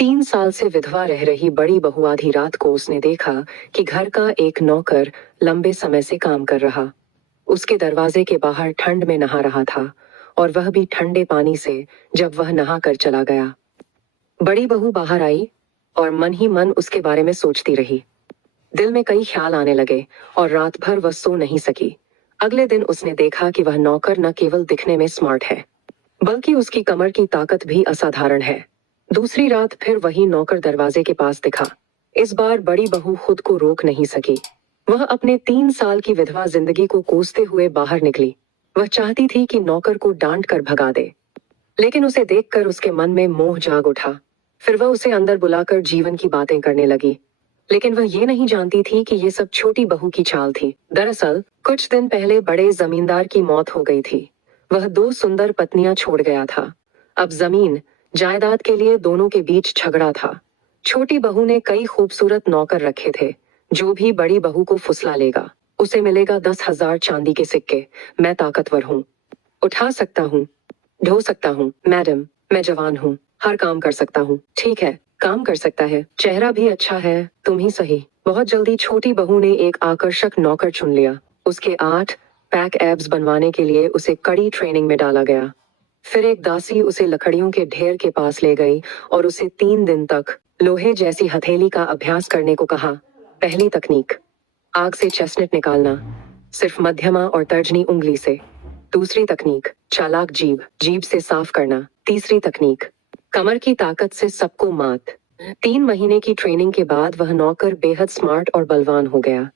3 साल से विधवा रह रही बड़ी बहू आधी रात को उसने देखा कि घर का एक नौकर लंबे समय से काम कर रहा, उसके दरवाजे के बाहर ठंड में नहा रहा था, और वह भी ठंडे पानी से, जब वह नहा कर चला गया। बड़ी बहू बाहर आई और मन ही मन उसके बारे में सोचती रही। दिल में कई ख्याल आने लगे और रात भर वह सो नहीं सकी। अगले दिन उसने देखा कि वह नौकर न केवल दिखने में स्मार्ट है, बल्कि उसकी कमर की ताकत भी असाधारण है। दूसरी रात फिर वही नौकर दरवाजे के पास दिखा। इस बार बड़ी बहू खुद को रोक नहीं सकी। वह अपने 3 साल की विधवा जिंदगी को कोसते हुए बाहर निकली। वह चाहती थी कि नौकर को डांट कर भगा दे, लेकिन उसे देखकर उसके मन में मोह जाग उठा। फिर वह उसे अंदर बुलाकर जीवन की बातें करने लगी, लेकिन वह ये नहीं जानती थी कि ये सब छोटी बहू की चाल थी। दरअसल कुछ दिन पहले बड़े जमींदार की मौत हो गई थी। वह 2 सुंदर पत्नियां छोड़ गया था। अब जमीन जायदाद के लिए दोनों के बीच झगड़ा था। छोटी बहू ने कई खूबसूरत नौकर रखे थे। जो भी बड़ी बहू को फुसला लेगा, उसे मिलेगा 10,000 चांदी के सिक्के। मैं ताकतवर हूँ, उठा सकता हूँ, ढो सकता हूँ। मैडम, मैं जवान हूँ, हर काम कर सकता हूँ। ठीक है, काम कर सकता है, चेहरा भी अच्छा है, तुम ही सही। बहुत जल्दी छोटी बहू ने एक आकर्षक नौकर चुन लिया। उसके 8 पैक एब्स बनवाने के लिए उसे कड़ी ट्रेनिंग में डाला गया। फिर एक दासी उसे लकड़ियों के ढेर के पास ले गई और उसे 3 दिन तक लोहे जैसी हथेली का अभ्यास करने को कहा। पहली तकनीक, आग से चेस्टनट निकालना, सिर्फ मध्यमा और तर्जनी उंगली से। दूसरी तकनीक, चालाक जीभ, जीभ से साफ करना। तीसरी तकनीक, कमर की ताकत से सबको मात। 3 महीने की ट्रेनिंग के बाद वह नौकर बेहद स्मार्ट और बलवान हो गया।